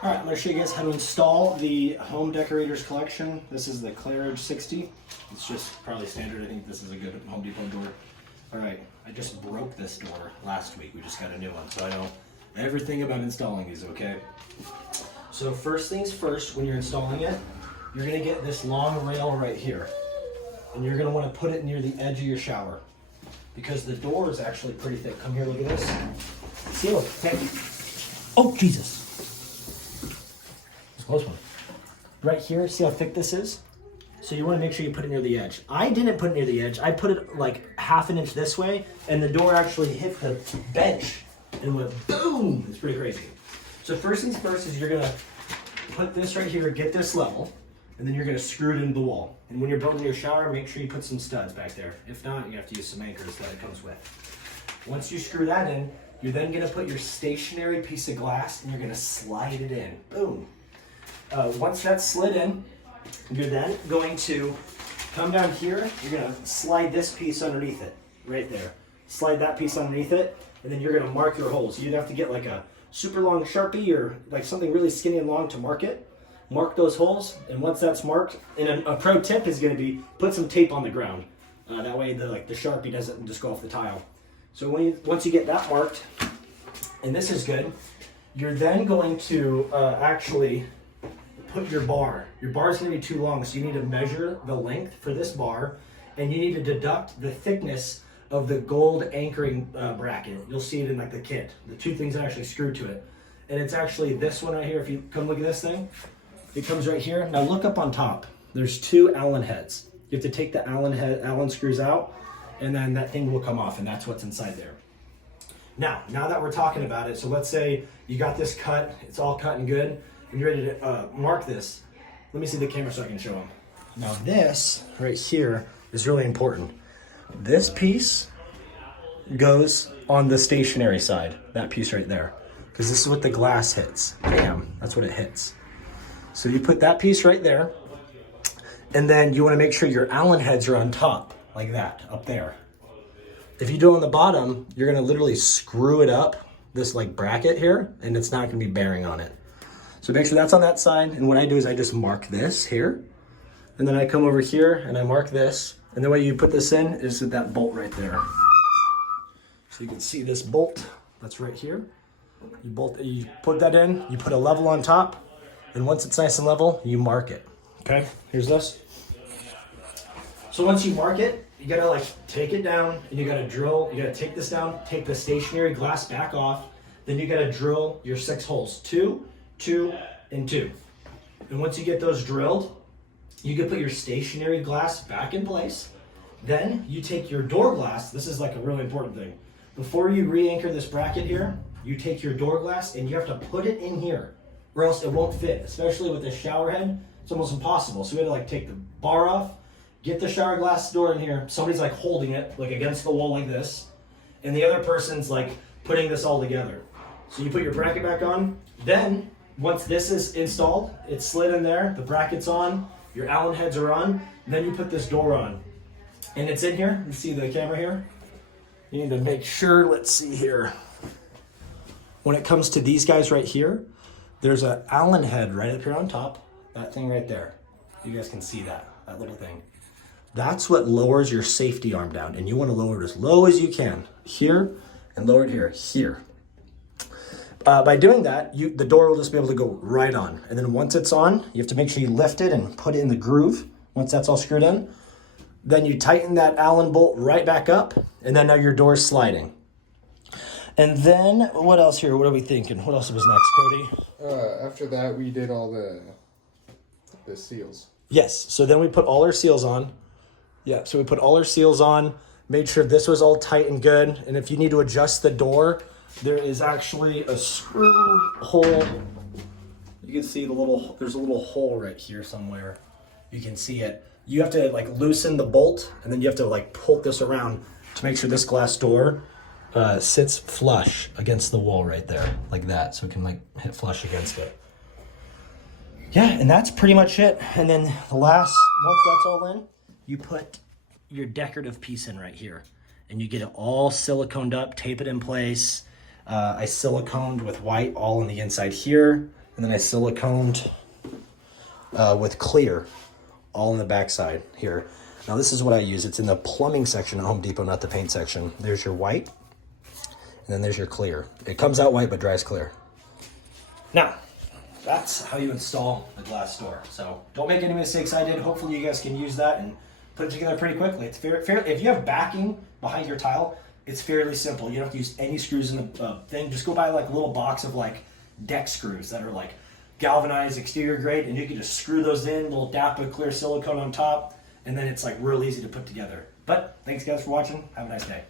All right, I'm going to show you guys how to install the Home Decorators collection. This is the Claridge 60. It's just probably standard. I think this is a good Home Depot door. All right, I just broke this door last week. We just got a new one, so I know everything about installing these, okay? So first things first, when you're installing it, you're going to get this long rail right here. And you're going to want to put it near the edge of your shower because the door is actually pretty thick. Come here, look at this. See how thick? Oh, Jesus. Close one. Right here, see how thick this is? So you want to make sure you put it near the edge. I didn't put it near the edge. I put it like half an inch this way, and the door actually hit the bench and went boom. It's pretty crazy. So first things first is you're gonna put this right here, get this level, and then you're gonna screw it into the wall. And when you're building your shower, make sure you put some studs back there. If not, you have to use some anchors that it comes with. Once you screw that in, you're then gonna put your stationary piece of glass and you're gonna slide it in. Boom. Once that's slid in, you're then going to come down here, you're gonna slide this piece underneath it, right there. Slide that piece underneath it, and then you're gonna mark your holes. You'd have to get like a super long Sharpie or like something really skinny and long to mark it. Mark those holes, and once that's marked, and a pro tip is gonna be put some tape on the ground. That way the Sharpie doesn't just go off the tile. So once you get that marked, and this is good, you're then going to actually put your bar. Your bar is going to be too long, so you need to measure the length for this bar, and you need to deduct the thickness of the gold anchoring bracket. You'll see it in like the kit. The two things that actually screw to it. And it's actually this one right here. If you come look at this thing, it comes right here. Now look up on top. There's two Allen heads. You have to take the Allen screws out, and then that thing will come off, and that's what's inside there. Now that we're talking about it, so let's say you got this cut, it's all cut and good, and you're ready to mark this. Let me see the camera so I can show them. Now this right here is really important. This piece goes on the stationary side, that piece right there, because this is what the glass hits. Bam, that's what it hits. So you put that piece right there, and then you want to make sure your Allen heads are on top, like that, up there. If you do it on the bottom, you're gonna literally screw it up, this like bracket here, and it's not gonna be bearing on it. So make sure that's on that side, and what I do is I just mark this here, and then I come over here and I mark this, and the way you put this in is with that bolt right there. So you can see this bolt that's right here. You put that in, you put a level on top, and once it's nice and level, you mark it. Okay, here's this. So once you mark it, you gotta like take it down, and you gotta drill, you gotta take this down, take the stationary glass back off, then you gotta drill your 6 holes, 2, 2, and 2. And once you get those drilled, you can put your stationary glass back in place. Then you take your door glass. This is like a really important thing. Before you re-anchor this bracket here, you take your door glass and you have to put it in here or else it won't fit, especially with this shower head. It's almost impossible. So we had to like take the bar off, get the shower glass door in here. Somebody's like holding it like against the wall like this. And the other person's like putting this all together. So you put your bracket back on. Then once this is installed, it's slid in there, the bracket's on, your Allen heads are on, then you put this door on. And it's in here, you see the camera here? You need to make sure, let's see here. When it comes to these guys right here, there's an Allen head right up here on top, that thing right there. You guys can see that little thing. That's what lowers your safety arm down, and you wanna lower it as low as you can. Here, and lower it here. By doing that, the door will just be able to go right on. And then once it's on, you have to make sure you lift it and put it in the groove. Once that's all screwed in, then you tighten that Allen bolt right back up, and then now your door is sliding. And then, what else here? What are we thinking? What else was next, Cody? After that, we did all the seals. Yes, so then we put all our seals on. Yeah, so we put all our seals on, made sure this was all tight and good. And if you need to adjust the door, there is actually a screw hole. You can see there's a little hole right here somewhere. You can see it. You have to like loosen the bolt, and then you have to like pull this around to make sure this glass door sits flush against the wall right there, like that. So it can like hit flush against it. Yeah, and that's pretty much it. And then once that's all in, you put your decorative piece in right here, and you get it all siliconed up, tape it in place. I siliconed with white all on the inside here, and then I siliconed with clear all in the backside here. Now this is what I use. It's in the plumbing section at Home Depot, not the paint section. There's your white, and then there's your clear. It comes out white but dries clear. Now, that's how you install the glass door. So don't make any mistakes I did. Hopefully you guys can use that and put it together pretty quickly. It's fair. If you have backing behind your tile, it's fairly simple. You don't have to use any screws in the thing. Just go buy like a little box of like deck screws that are like galvanized exterior grade, and you can just screw those in, little dap of clear silicone on top, and then it's like real easy to put together. But thanks guys for watching. Have a nice day.